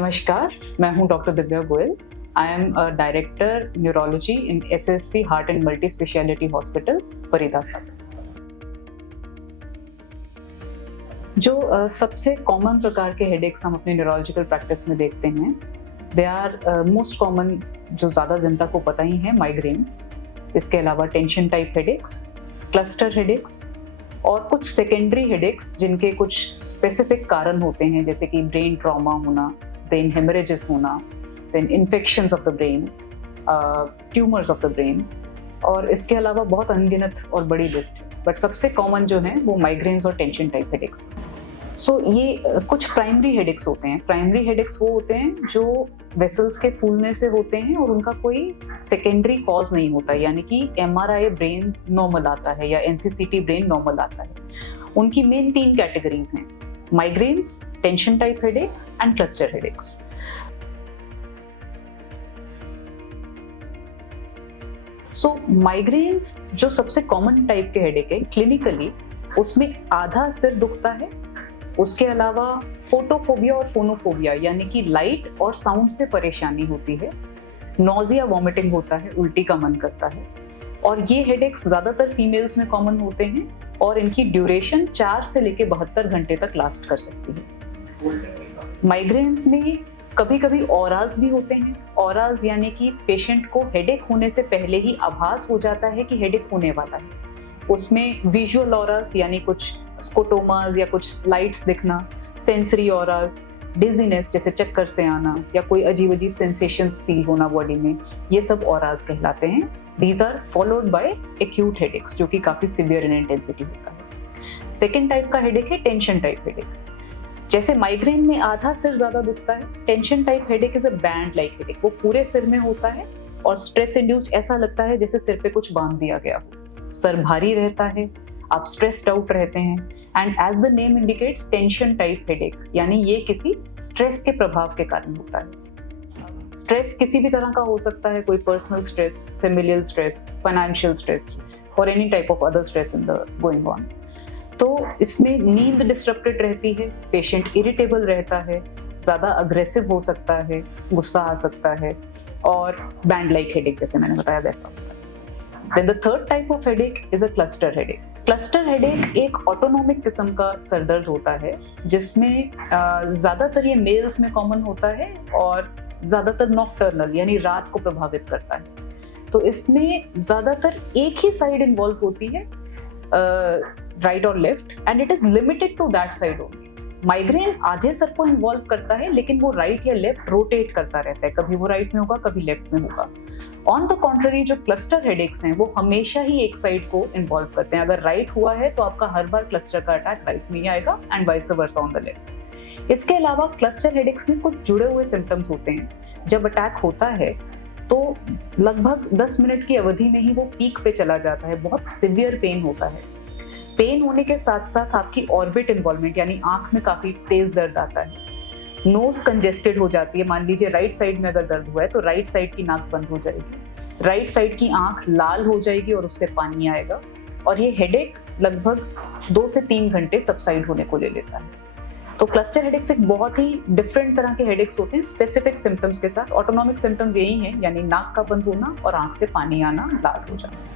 नमस्कार, मैं हूं doctor Divya Goyal. I am a director neurology in SSP heart and multi speciality hospital, Faridabad. जो सबसे कॉमन प्रकार के हेडेक्स हम अपने न्यूरोलॉजिकल प्रैक्टिस में देखते हैं, दे आर मोस्ट कॉमन, जो ज़्यादा जनता को पता ही है, माइग्रेन्स। इसके अलावा tension type headaches, cluster headaches और कुछ सेकेंडरी हेडेक्स जिनके कुछ स्पेसिफिक कारण होते हैं, जैसे कि ब्रेन ट्रॉमा होना, ब्रेन हेमरेजेस होना, then infections of the brain, tumours of the brain, और इसके अलावा बहुत अनगिनत और बड़ी लिस्ट है। बट सबसे कॉमन जो है वो माइग्रेन्स और टेंशन टाइप हेडेक्स। सो ये कुछ प्राइमरी हेडेक्स होते हैं। प्राइमरी हेडेक्स वो होते हैं जो वेसल्स के फूलने से होते हैं और उनका कोई सेकेंडरी कॉज नहीं होता, यानी कि एमआरआई ब्रेन नॉर्मल आता है या एनसीसीटी ब्रेन नॉर्मल आता है। उनकी मेन 3 कैटेगरीज हैं: migraines, tension type headache and cluster headaches. So migraines जो सबसे कॉमन टाइप के हेडेक है, क्लिनिकली उसमें आधा सिर दुखता है। उसके अलावा फोटोफोबिया और फोनोफोबिया, यानी कि लाइट और साउंड से परेशानी होती है। नॉजिया, वॉमिटिंग होता है, उल्टी का मन करता है। और ये हेडेक्स ज़्यादातर फीमेल्स में कॉमन होते हैं और इनकी ड्यूरेशन 4 से लेकर 72 घंटे तक लास्ट कर सकती है। माइग्रेन्स में कभी कभी ऑराज भी होते हैं। ऑराज यानी कि पेशेंट को हेडेक होने से पहले ही आभास हो जाता है कि हेडेक होने वाला है। उसमें विजुअल ऑराज यानी कुछ स्कोटोमास या कुछ लाइट्स दिखना, सेंसरी ऑराज, डिजीनेस जैसे चक्कर से आना या कोई अजीब अजीब सेंसेशंस फील होना बॉडी में, ये सब ऑराज कहलाते हैं। These are followed by acute headaches, जो कि काफी सिवियर इन इंटेंसिटी होता है। सेकेंड टाइप का हेडेक है टेंशन टाइप हेडेक। जैसे माइग्रेन में आधा सिर ज्यादा दुखता है, tension type headache is a band like headache. वो पूरे सिर में होता है और स्ट्रेस इंड्यूस्ड ऐसा लगता है जैसे सिर पे कुछ बांध दिया गया हो। सर भारी रहता है, आप स्ट्रेस्ड आउट रहते हैं, and as the name indicates, tension type headache, यानी ये किसी स्ट्रेस के प्रभाव के कारण होता है। स्ट्रेस किसी भी तरह का हो सकता है, कोई personal stress, familial stress, financial stress और any type of other stress in the going on. तो इसमें नींद डिस्टर्बेड रहती है, पेशेंट इरिटेबल रहता है, ज्यादा अग्रेसिव हो सकता है, गुस्सा आ सकता है, और बैंड लाइक हेडेक जैसे मैंने बताया वैसा होता है। Then the third type of headache is a cluster headache. Cluster headache एक ऑटोनोमिक किस्म का सरदर्द होता है, जिसमें ज्यादातर ये मेल्स में कॉमन होता है और ज्यादातर नॉकटर्नल यानी रात को प्रभावित करता है। तो इसमें ज्यादातर एक ही साइड इन्वॉल्व होती है, राइट और left, and it is limited to that side only. Migraine आधे सर को इन्वॉल्व करता है, लेकिन वो राइट या लेफ्ट रोटेट करता रहता है, कभी वो राइट में होगा, कभी लेफ्ट में होगा। ऑन द कॉन्ट्ररी, जो क्लस्टर हेडेक्स हैं वो हमेशा ही एक साइड को इन्वॉल्व करते हैं। अगर राइट हुआ है तो आपका हर बार क्लस्टर का अटैक राइट में ही आएगा, and vice versa on the left. इसके अलावा क्लस्टर हेडेक्स में कुछ जुड़े हुए सिम्टम्स होते हैं। जब अटैक होता है तो लगभग 10 मिनट की अवधि में ही वो पीक पे चला जाता है, बहुत सिवियर पेन होता है। पेन होने के साथ साथ आपकी ऑर्बिट इन्वॉल्वमेंट, यानी आंख में काफी तेज दर्द आता है, नोज कंजेस्टेड हो जाती है। मान लीजिए राइट साइड में अगर दर्द हुआ है तो राइट साइड की नाक बंद हो जाएगी, राइट साइड की आंख लाल हो जाएगी और उससे पानी आएगा, और ये हेडेक लगभग 2 से 3 घंटे सबसाइड होने को ले लेता है। तो क्लस्टर हेडेक्स एक बहुत ही डिफरेंट तरह के हेडेक्स होते हैं, स्पेसिफिक सिम्टम्स के साथ। ऑटोनॉमिक सिम्टम्स यही हैं, यानी नाक का बंद होना और आंख से पानी आना, लाल हो जाना।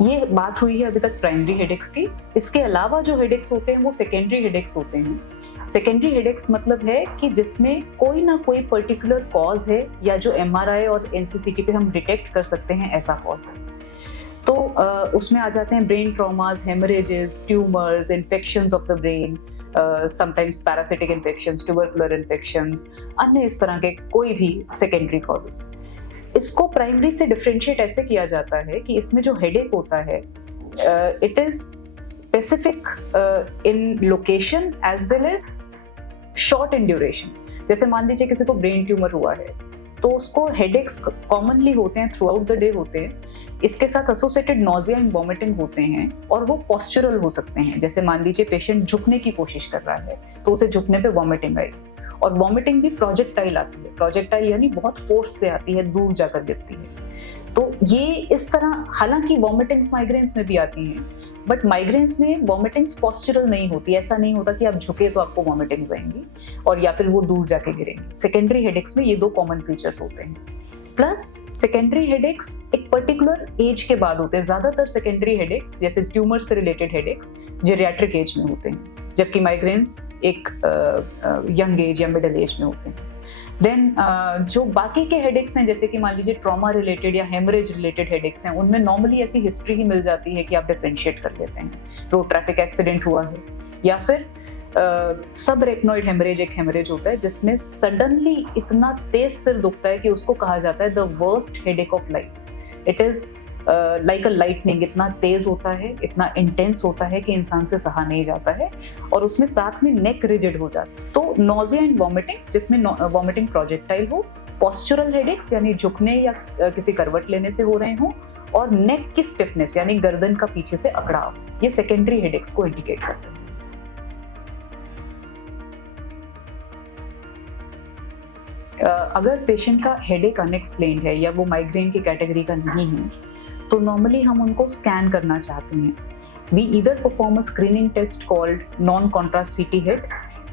ये बात हुई है अभी तक प्राइमरी हेडेक्स की। इसके अलावा जो हेडेक्स होते हैं वो सेकेंडरी हेडेक्स होते हैं। सेकेंडरी हेडेक्स मतलब है कि जिसमें कोई ना कोई पर्टिकुलर कॉज है, या जो एमआरआई और एनसीसीटी पे हम डिटेक्ट कर सकते हैं ऐसा कॉज है। तो उसमें आ जाते हैं brain traumas, haemorrhages, tumours, infections of the brain, sometimes parasitic infections, tubercular infections, अन्य इस तरह के कोई भी सेकेंडरी कॉजेस। इसको प्राइमरी से डिफरेंशिएट ऐसे किया जाता है कि इसमें जो हेडेक होता है, it is specific in location as well as short in duration. जैसे मान लीजिए किसी को ब्रेन ट्यूमर हुआ है तो उसको हेडेक्स कॉमनली होते हैं, थ्रू आउट द डे होते हैं। इसके साथ एसोसिएटेड नॉजिया एंड वॉमिटिंग होते हैं, और वो पॉस्चरल हो सकते हैं। जैसे मान लीजिए पेशेंट झुकने की कोशिश कर रहा है तो उसे झुकने पे वॉमिटिंग आएगी, और वॉमिटिंग भी प्रोजेक्टाइल आती है। प्रोजेक्टाइल यानी बहुत फोर्स से आती है, दूर जाकर गिरती है। तो ये इस तरह, हालांकि वॉमिटिंग्स माइग्रेन्स में भी आती हैं, बट माइग्रेन्स में वॉमिटिंग्स पोस्चरल नहीं होती। ऐसा नहीं होता कि आप झुके तो आपको वॉमिटिंग्स आएंगी और या फिर वो दूर जाके गिरेंगी। सेकेंडरी हेडेक्स में ये दो कॉमन फीचर्स होते हैं। प्लस सेकेंडरी हेडेक्स एक पर्टिकुलर एज के बाद होते हैं। ज्यादातर सेकेंडरी हेडेक्स जैसे ट्यूमर से रिलेटेड हेडेक्स जेरियाट्रिक एज में होते हैं, जबकि माइग्रेन्स एक यंग एज या मिडिल एज में होते हैं। देन जो बाकी के हेडेक्स हैं, जैसे कि मान लीजिए ट्रॉमा रिलेटेड या हेमरेज रिलेटेड हेडेक्स हैं, उनमें नॉर्मली ऐसी हिस्ट्री ही मिल जाती है कि आप डिफरेंशिएट कर लेते हैं, रोड ट्रैफिक एक्सीडेंट हुआ है, या फिर सब रेक्नोइड हेमरेज एक हेमरेज होता है जिसमें सडनली इतना तेज सिर दुखता है कि उसको कहा जाता है the worst headache of life. It is like a lightning, इतना तेज होता है, इतना इंटेंस होता है कि इंसान से सहा नहीं जाता है, और उसमें साथ में नेक रिजिड हो जाता है। तो नोजिया एंड वॉमिटिंग, जिसमें वॉमिटिंग प्रोजेक्टाइल हो, पॉस्चरल हेडेक्स यानी झुकने या किसी करवट लेने से हो रहे हो, और नेक की स्टिफनेस यानी गर्दन का पीछे से अकड़ाव, ये सेकेंडरी हेडेक्स को इंडिकेट करते हैं। अगर पेशेंट का हेडेक अनएक्सप्लेन्ड है या वो माइग्रेन की कैटेगरी का नहीं है, तो नॉर्मली हम उनको स्कैन करना चाहते हैं। We either perform a screening test called non contrast CT head,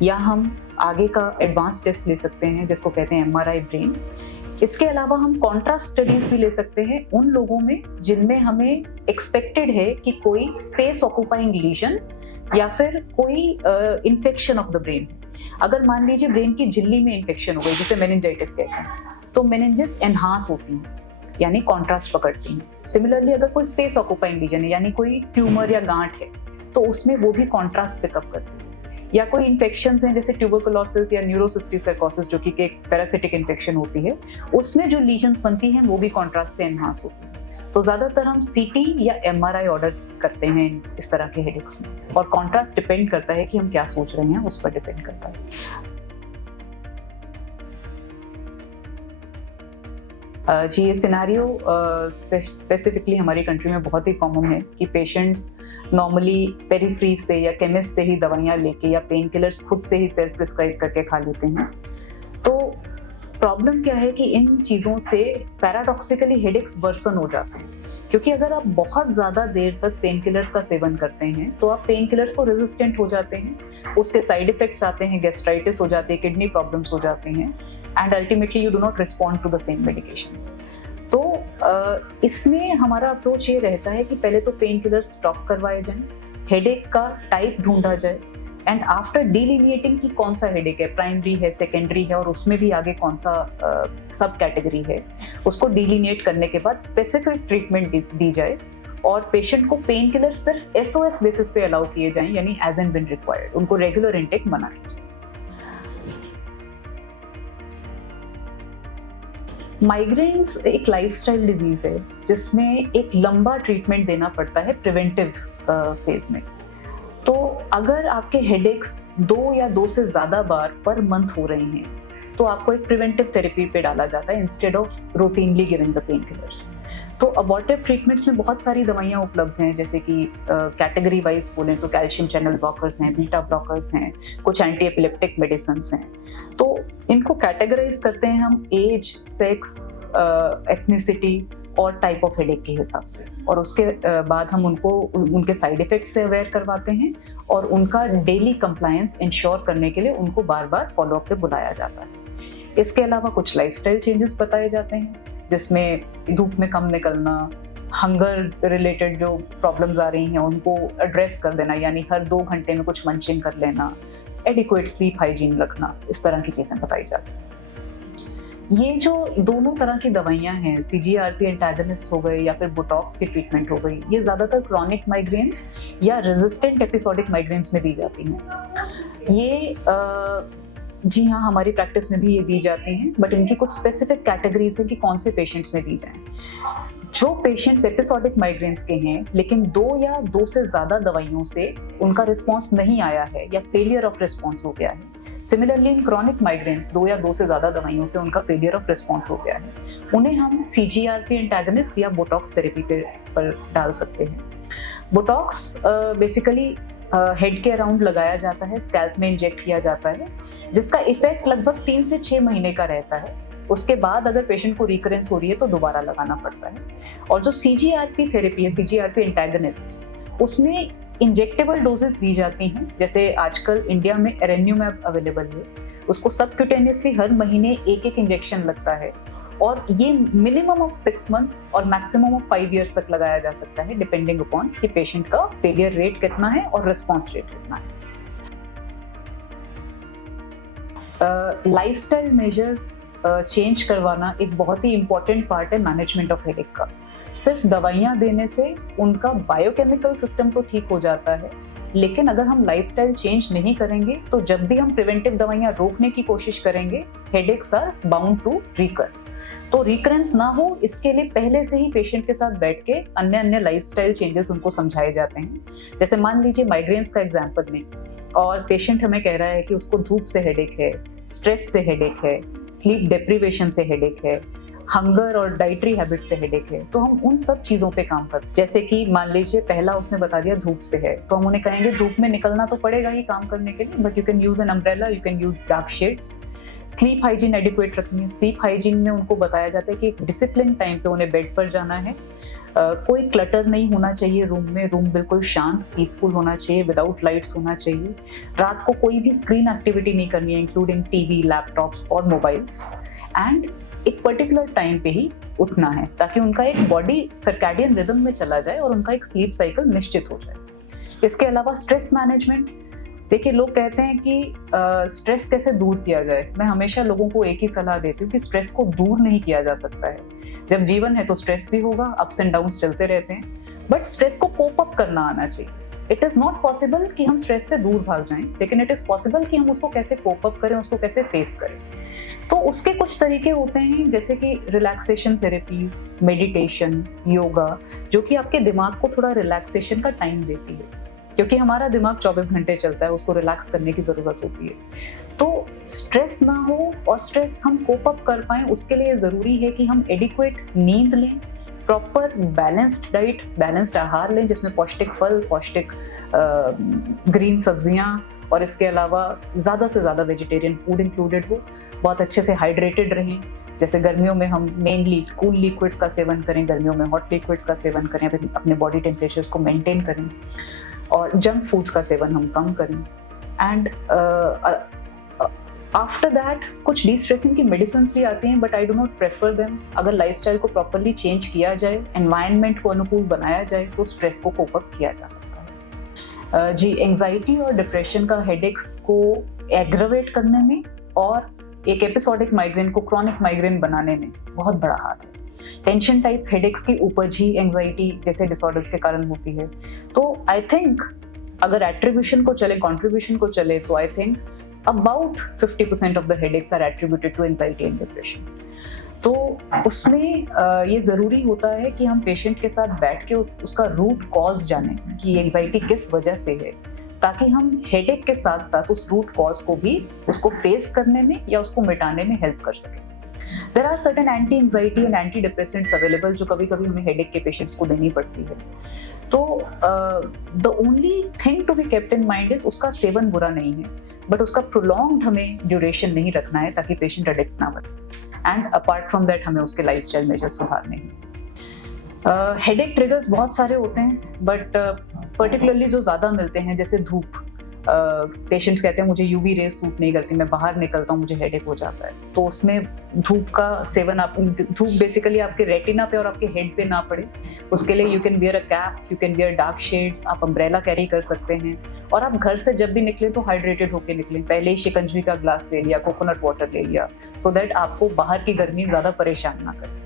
या हम आगे का एडवांस टेस्ट ले सकते हैं जिसको कहते हैं MRI ब्रेन। इसके अलावा हम कॉन्ट्रास्ट स्टडीज भी ले सकते हैं उन लोगों में जिनमें हमें एक्सपेक्टेड है कि कोई स्पेस ऑक्यूपाइंग लीजन या फिर कोई इन्फेक्शन ऑफ द ब्रेन। अगर मान लीजिए ब्रेन की झिल्ली में इन्फेक्शन हो गई, जिसे मेनिंजाइटिस कहते हैं, तो मेनिंजेस एनहांस होती हैं यानी कॉन्ट्रास्ट पकड़ती हैं। सिमिलरली अगर कोई स्पेस ऑक्यूपाइंग रीजन है यानी कोई ट्यूमर या गांठ है, तो उसमें वो भी कॉन्ट्रास्ट पिकअप करती है। या कोई इन्फेक्शंस हैं जैसे ट्यूबरकुलोसिस या न्यूरोसिस्टिक साइकोसिस, जो कि एक पैरासिटिक इन्फेक्शन होती है, उसमें जो लीजन्स बनती हैं वो भी कॉन्ट्रास्ट से एनहांस होती हैं। तो ज्यादातर हम CT या MRI ऑर्डर करते हैं इस तरह के हेडेक्स में, और कॉन्ट्रास्ट डिपेंड करता है कि हम क्या सोच रहे हैं, उस पर डिपेंड करता है। जी, ये सिनेरियो स्पेसिफिकली हमारी कंट्री में बहुत ही कॉमन है कि पेशेंट्स नॉर्मली पेरीफ्री से या केमिस्ट से ही दवाइयाँ लेके या पेन किलर्स खुद से ही सेल्फ प्रिस्क्राइब करके खा लेते हैं। तो प्रॉब्लम क्या है कि इन चीज़ों से पैराडॉक्सिकली हेडेक्स वर्सन हो जाते हैं, क्योंकि अगर आप बहुत ज़्यादा देर तक पेन किलर्स का सेवन करते हैं तो आप पेन किलर्स को रेजिस्टेंट हो जाते हैं, उसके साइड इफेक्ट्स आते हैं, गैस्ट्राइटिस हो जाती है, किडनी प्रॉब्लम्स हो जाती हैं, and ultimately you do not respond to the same medications. तो इसमें हमारा अप्रोच ये रहता है कि पहले तो पेन किलर्स स्टॉप करवाए जाएं, हेडेक का टाइप ढूंढा जाए, एंड आफ्टर डिलिनिएटिंग कि कौन सा हेडेक है, प्राइमरी है, सेकेंडरी है, और उसमें भी आगे कौन सा सब कैटेगरी है, उसको डिलिनिएट करने के बाद स्पेसिफिक ट्रीटमेंट दी जाए, और पेशेंट को पेन किलर सिर्फ SOS बेसिस पे अलाउ किए जाएं, यानी एज एंड व्हेन रिक्वायर्ड, उनको रेगुलर इनटेक मना कीजिए। माइग्रेन्स एक लाइफस्टाइल डिजीज है जिसमें एक लंबा ट्रीटमेंट देना पड़ता है प्रिवेंटिव फेज में। तो अगर आपके हेडेक्स 2 या 2 से ज़्यादा बार पर मंथ हो रहे हैं, तो आपको एक प्रिवेंटिव थेरेपी पे डाला जाता है instead of routinely giving the pain killers. तो अबॉर्टिव ट्रीटमेंट्स में बहुत सारी दवाइयाँ उपलब्ध हैं, जैसे कि कैटेगरी वाइज बोलें तो कैल्शियम चैनल ब्लॉकर्स हैं, बीटा ब्लॉकर्स हैं, कुछ एंटी एपिलेप्टिक मेडिसिन्स हैं। तो इनको कैटेगराइज करते हैं हम एज, सेक्स, एथनिसिटी और टाइप ऑफ हेडेक के हिसाब से, और उसके बाद हम उनको उनके साइड इफेक्ट से अवेयर करवाते हैं, और उनका डेली कंप्लायंस इंश्योर करने के लिए उनको बार बार फॉलोअप पे बुलाया जाता है। इसके अलावा कुछ लाइफस्टाइल चेंजेस बताए जाते हैं, जिसमें धूप में कम निकलना, हंगर रिलेटेड जो प्रॉब्लम्स आ रही हैं उनको एड्रेस कर देना, यानी हर 2 घंटे में कुछ मंचिंग कर लेना, एडिक्वेट स्लीप हाइजीन रखना, इस तरह की चीज़ें बताई जाती हैं। ये जो दोनों तरह की दवाइयाँ हैं, CGRP एंटागनिस्ट हो गए या फिर बोटॉक्स की ट्रीटमेंट हो गई, ये ज़्यादातर क्रॉनिक माइग्रेन्स या रेजिस्टेंट एपिसोडिक माइग्रेन्स में दी जाती हैं। ये जी हाँ, हमारी प्रैक्टिस में भी ये दी जाती हैं, बट इनकी कुछ स्पेसिफिक कैटेगरीज है कि कौन से पेशेंट्स में दी जाएं। जो पेशेंट्स एपिसोडिक माइग्रेन्स के हैं लेकिन 2 या 2 से ज़्यादा दवाइयों से उनका रिस्पॉन्स नहीं आया है या फेलियर ऑफ रिस्पॉन्स हो गया है, सिमिलरली इन क्रॉनिक माइग्रेन्स 2 या 2 से ज़्यादा दवाइयों से उनका फेलियर ऑफ रिस्पॉन्स हो गया है, उन्हें हम CGRP एंटागनिस्ट या बोटॉक्स थेरेपी पर डाल सकते हैं। बोटॉक्स बेसिकली हेड के अराउंड लगाया जाता है, स्कैल्प में इंजेक्ट किया जाता है, जिसका इफेक्ट लगभग 3 से 6 महीने का रहता है, उसके बाद अगर पेशेंट को रिकरेंस हो रही है तो दोबारा लगाना पड़ता है। और जो CGRP थेरेपी है, CGRP एंटागनिस्ट्स, उसमें इंजेक्टेबल डोजेस दी जाती हैं। जैसे आजकल इंडिया में एरेन्यूमैब अवेलेबल है, उसको सबक्यूटेनियसली हर महीने एक इंजेक्शन लगता है और ये मिनिमम ऑफ 6 मंथ्स और मैक्सिमम ऑफ 5 इयर्स तक लगाया जा सकता है, डिपेंडिंग अपॉन कि पेशेंट का फेलियर रेट कितना है और रिस्पॉन्स रेट कितना है। लाइफस्टाइल मेजर्स चेंज करवाना एक बहुत ही इंपॉर्टेंट पार्ट है मैनेजमेंट ऑफ हेडेक का। सिर्फ दवाइयाँ देने से उनका बायोकेमिकल सिस्टम तो ठीक हो जाता है, लेकिन अगर हम लाइफस्टाइल चेंज नहीं करेंगे तो जब भी हम प्रिवेंटिव दवाइयाँ रोकने की कोशिश करेंगे, headaches are bound to recur. तो रिकरेंस ना हो इसके लिए पहले से ही पेशेंट के साथ बैठ के अन्य लाइफस्टाइल चेंजेस उनको समझाए जाते हैं। जैसे मान लीजिए माइग्रेन्स का एग्जांपल लें और पेशेंट हमें कह रहा है कि उसको धूप से हेडेक है, स्ट्रेस से हेडेक है, स्लीप डेप्रिवेशन से हेडेक है, हंगर और डाइटरी हैबिट से हेडेक है, तो हम उन सब चीजों पे काम करते हैं। जैसे कि मान लीजिए पहला उसने बता दिया धूप से है, तो हम उन्हें कहेंगे धूप में निकलना तो पड़ेगा ही काम करने के लिए, but you can use an umbrella, you can use dark shades. Sleep hygiene adequate रखनी है। स्लीप हाइजीन में उनको बताया जाता है कि एक डिसिप्लिन टाइम पे उन्हें बेड पर जाना है, कोई क्लटर नहीं होना चाहिए रूम में, रूम बिल्कुल शांत पीसफुल होना चाहिए, विदाउट लाइट्स होना चाहिए। रात को कोई भी स्क्रीन एक्टिविटी नहीं करनी है, इंक्लूडिंग टीवी, लैपटॉप्स और मोबाइल्स, एंड एक पर्टिकुलर टाइम पे ही उठना है ताकि उनका एक बॉडी सर्कैडियन रिदम में चला जाए और उनका एक स्लीप साइकिल निश्चित हो जाए। इसके अलावा स्ट्रेस मैनेजमेंट। देखिए, लोग कहते हैं कि स्ट्रेस कैसे दूर किया जाए। मैं हमेशा लोगों को एक ही सलाह देती हूँ कि स्ट्रेस को दूर नहीं किया जा सकता है। जब जीवन है तो स्ट्रेस भी होगा, अप्स एंड डाउन्स चलते रहते हैं, बट स्ट्रेस को कोप अप करना आना चाहिए। इट इज नॉट पॉसिबल कि हम स्ट्रेस से दूर भाग जाएं, लेकिन इट इज पॉसिबल कि हम उसको कैसे कोप अप करें, उसको कैसे फेस करें। तो उसके कुछ तरीके होते हैं, जैसे कि रिलैक्सेशन थेरेपीज, मेडिटेशन, योगा, जो कि आपके दिमाग को थोड़ा रिलैक्सेशन का टाइम देती है, क्योंकि हमारा दिमाग 24 घंटे चलता है, उसको रिलैक्स करने की जरूरत होती है। तो स्ट्रेस ना हो और स्ट्रेस हम कोप अप कर पाएं, उसके लिए जरूरी है कि हम एडिक्वेट नींद लें, प्रॉपर बैलेंस्ड डाइट, बैलेंस्ड आहार लें जिसमें पौष्टिक फल, पौष्टिक ग्रीन सब्जियां और इसके अलावा ज़्यादा से ज़्यादा वेजिटेरियन फूड इंक्लूडेड हो। बहुत अच्छे से हाइड्रेटेड रहें, जैसे गर्मियों में हम मेनली कूल लिक्विड्स का सेवन करें, गर्मियों में हॉट लिक्विड्स का सेवन करें, अपने बॉडी टेम्परेचर्स को मेंटेन करें और जंक फूड्स का सेवन हम कम करें। एंड आफ्टर दैट कुछ डिस्ट्रेसिंग की मेडिसिन भी आती हैं, but I do not prefer them. अगर लाइफस्टाइल को प्रॉपरली चेंज किया जाए, एनवायरनमेंट को अनुकूल बनाया जाए, तो स्ट्रेस को कोप अप किया जा सकता है। जी, एंजाइटी और डिप्रेशन का हेडेक्स को एग्रवेट करने में और एक एपिसोडिक माइग्रेन को क्रॉनिक माइग्रेन बनाने में बहुत बड़ा हाथ है। टेंशन टाइप हेडेक्स की उपज ही एंजाइटी जैसे डिसऑर्डर्स के कारण होती है। तो आई थिंक अगर एट्रीब्यूशन को चले, कॉन्ट्रीब्यूशन को चले, तो I think about 50% of the headaches are attributed to anxiety and depression. तो उसमें ये ज़रूरी होता है कि हम पेशेंट के साथ बैठ के उसका रूट कॉज जानें कि एंजाइटी किस वजह से है, ताकि हम हेडेक के साथ साथ उस रूट कॉज को भी उसको फेस करने में या उसको मिटाने में हेल्प कर सकें। There are certain anti-anxiety and antidepressants available जो कभी कभी हमें हेडेक के पेशेंट्स को देनी पड़ती है। तो the only thing to be kept in mind is उसका सेवन बुरा नहीं है, बट उसका प्रोलॉन्ग्ड हमें ड्यूरेशन नहीं रखना है ताकि पेशेंट एडिक्ट ना बने। एंड अपार्ट फ्रॉम दैट हमें उसके लाइफस्टाइल मेजर्स सुधारने हैं। हेडेक ट्रिगर्स बहुत सारे होते हैं, बट पर्टिकुलरली जो ज़्यादा मिलते हैं, जैसे धूप। पेशेंट्स कहते हैं मुझे यूवी रेज सूट नहीं करती, मैं बाहर निकलता हूँ मुझे हेडेक हो जाता है। तो उसमें धूप का सेवन, आप धूप बेसिकली आपके रेटिना पे और आपके हेड पे ना पड़े, उसके लिए you can wear a cap, you can wear dark shades, आप अम्ब्रेला कैरी कर सकते हैं। और आप घर से जब भी निकलें तो हाइड्रेटेड होकर निकलें, पहले ही शिकंजवी का ग्लास ले लिया, कोकोनट वाटर ले लिया, सो दैट आपको बाहर की गर्मी ज़्यादा परेशान ना करे।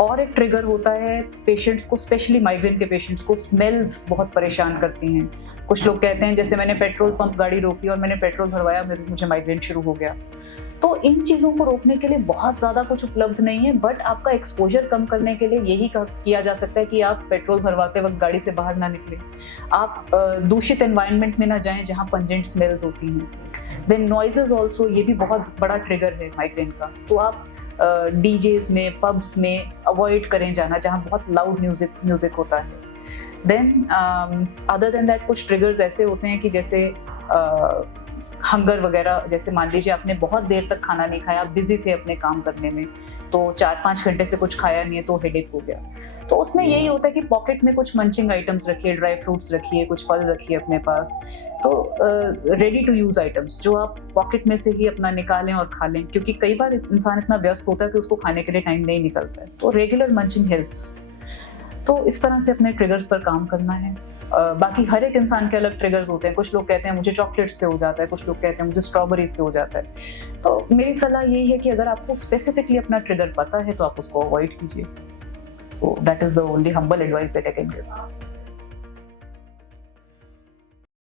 और एक ट्रिगर होता है पेशेंट्स को, स्पेशली माइग्रेन के पेशेंट्स को स्मेल्स बहुत परेशान करती हैं। कुछ लोग कहते हैं जैसे मैंने पेट्रोल पंप गाड़ी रोकी और मैंने पेट्रोल भरवाया, मुझे माइग्रेन शुरू हो गया। तो इन चीज़ों को रोकने के लिए बहुत ज़्यादा कुछ उपलब्ध नहीं है, बट आपका एक्सपोजर कम करने के लिए यही किया जा सकता है कि आप पेट्रोल भरवाते वक्त गाड़ी से बाहर ना निकलें, आप दूषित एनवायरनमेंट में ना जाएं जहाँ पंजेंट स्मेल्स होती हैं। देन नॉइजेज ऑल्सो, ये भी बहुत बड़ा ट्रिगर है माइग्रेन का। तो आप डीजेज में, पब्स में अवॉइड करें जाना जहाँ बहुत लाउड म्यूजिक होता है। देन अदर देन दैट कुछ ट्रिगर्स ऐसे होते हैं कि जैसे हंगर वगैरह, जैसे मान लीजिए आपने बहुत देर तक खाना नहीं खाया, आप बिजी थे अपने काम करने में, तो 4-5 घंटे से कुछ खाया नहीं है तो हेडेक हो गया। तो उसमें यही होता है कि पॉकेट में कुछ मंचिंग आइटम्स रखिए, ड्राई फ्रूट्स रखिए, कुछ फल रखिए अपने पास, तो रेडी टू यूज आइटम्स जो आप पॉकेट में से ही अपना निकालें और खा लें, क्योंकि कई बार इंसान इतना व्यस्त होता है कि उसको खाने के लिए टाइम नहीं निकलता है, तो रेगुलर मंचिंग हेल्प्स। तो इस तरह से अपने ट्रिगर्स पर काम करना है। बाकी हर एक इंसान के अलग ट्रिगर्स होते हैं, कुछ लोग कहते हैं मुझे चॉकलेट से हो जाता है, कुछ लोग कहते हैं मुझे स्ट्रॉबेरी से हो जाता है। तो मेरी सलाह यही है कि अगर आपको स्पेसिफिकली अपना ट्रिगर पता है तो आप उसको अवॉइड कीजिए। So that is the only humble advice that I can give.